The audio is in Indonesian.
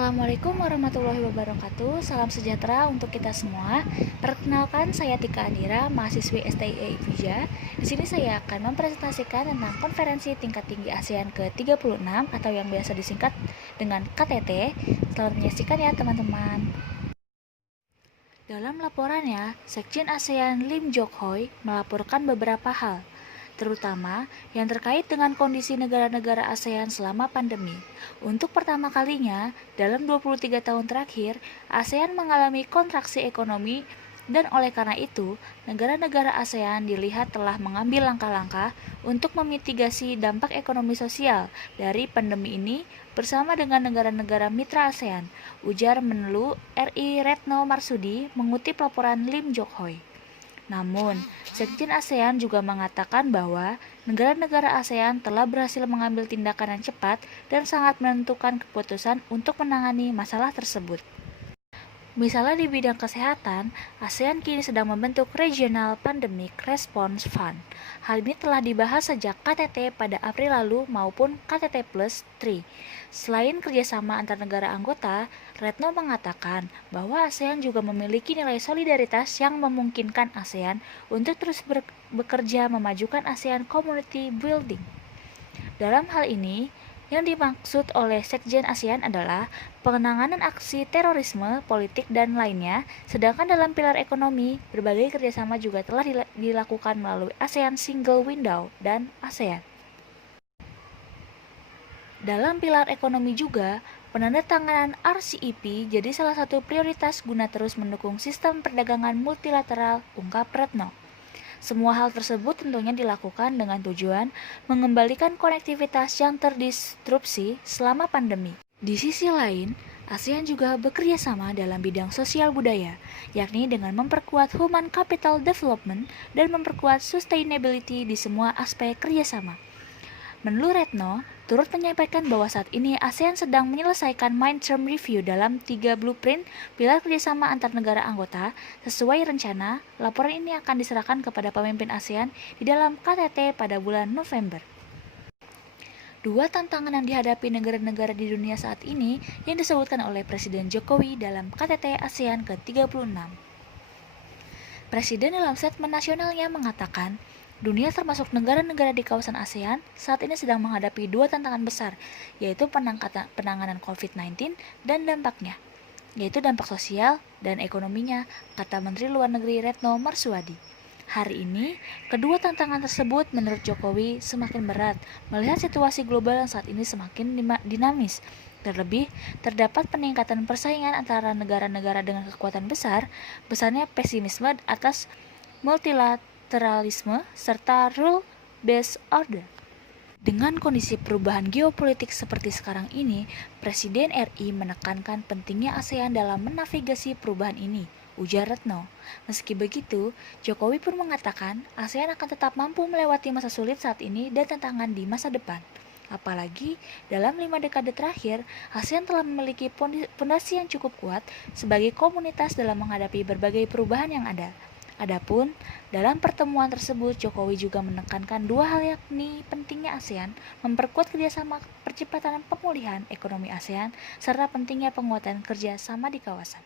Assalamualaikum warahmatullahi wabarakatuh. Salam sejahtera untuk kita semua. Perkenalkan, saya Tika Andira, mahasiswi STIE IPUJA. Di sini saya akan mempresentasikan tentang konferensi tingkat tinggi ASEAN ke-36 atau yang biasa disingkat dengan KTT. Selamat menyaksikan ya teman-teman. Dalam laporannya, Sekjen ASEAN Lim Jock Hoi melaporkan beberapa hal, terutama yang terkait dengan kondisi negara-negara ASEAN selama pandemi. Untuk pertama kalinya, dalam 23 tahun terakhir, ASEAN mengalami kontraksi ekonomi dan oleh karena itu, negara-negara ASEAN dilihat telah mengambil langkah-langkah untuk memitigasi dampak ekonomi sosial dari pandemi ini bersama dengan negara-negara mitra ASEAN, ujar Menlu RI Retno Marsudi mengutip laporan Lim Jock Hoi. Namun, Sekjen ASEAN juga mengatakan bahwa negara-negara ASEAN telah berhasil mengambil tindakan yang cepat dan sangat menentukan keputusan untuk menangani masalah tersebut. Misalnya di bidang kesehatan, ASEAN kini sedang membentuk Regional Pandemic Response Fund. Hal ini telah dibahas sejak KTT pada April lalu maupun KTT Plus 3. Selain kerjasama antar negara anggota, Retno mengatakan bahwa ASEAN juga memiliki nilai solidaritas yang memungkinkan ASEAN untuk terus bekerja memajukan ASEAN Community Building. Dalam hal ini, yang dimaksud oleh Sekjen ASEAN adalah penanganan aksi terorisme, politik, dan lainnya, sedangkan dalam pilar ekonomi, berbagai kerjasama juga telah dilakukan melalui ASEAN Single Window dan ASEAN. Dalam pilar ekonomi juga, penandatanganan RCEP jadi salah satu prioritas guna terus mendukung sistem perdagangan multilateral, ungkap Retno. Semua hal tersebut tentunya dilakukan dengan tujuan mengembalikan konektivitas yang terdisrupsi selama pandemi. Di sisi lain, ASEAN juga bekerja sama dalam bidang sosial budaya, yakni dengan memperkuat human capital development dan memperkuat sustainability di semua aspek kerjasama. Menlu Retno turut menyampaikan bahwa saat ini ASEAN sedang menyelesaikan midterm review dalam 3 blueprint pilar kerjasama antar negara anggota. Sesuai rencana, laporan ini akan diserahkan kepada pemimpin ASEAN di dalam KTT pada bulan November. Dua tantangan yang dihadapi negara-negara di dunia saat ini yang disebutkan oleh Presiden Jokowi dalam KTT ASEAN ke-36. Presiden dalam statement nasionalnya mengatakan, dunia termasuk negara-negara di kawasan ASEAN saat ini sedang menghadapi dua tantangan besar, yaitu penanganan COVID-19 dan dampaknya, yaitu dampak sosial dan ekonominya, kata Menteri Luar Negeri Retno Marsudi. Hari ini, kedua tantangan tersebut menurut Jokowi semakin berat melihat situasi global yang saat ini semakin dinamis. Terlebih, terdapat peningkatan persaingan antara negara-negara dengan kekuatan besar, besarnya pesimisme atas multilateralisme, serta rule-based order. Dengan kondisi perubahan geopolitik seperti sekarang ini, Presiden RI menekankan pentingnya ASEAN dalam menavigasi perubahan ini, ujar Retno. Meski begitu, Jokowi pun mengatakan ASEAN akan tetap mampu melewati masa sulit saat ini dan tantangan di masa depan. Apalagi, dalam 5 dekade terakhir, ASEAN telah memiliki fondasi yang cukup kuat sebagai komunitas dalam menghadapi berbagai perubahan yang ada. Adapun, dalam pertemuan tersebut, Jokowi juga menekankan dua hal, yakni pentingnya ASEAN memperkuat kerjasama percepatan pemulihan ekonomi ASEAN, serta pentingnya penguatan kerjasama di kawasan.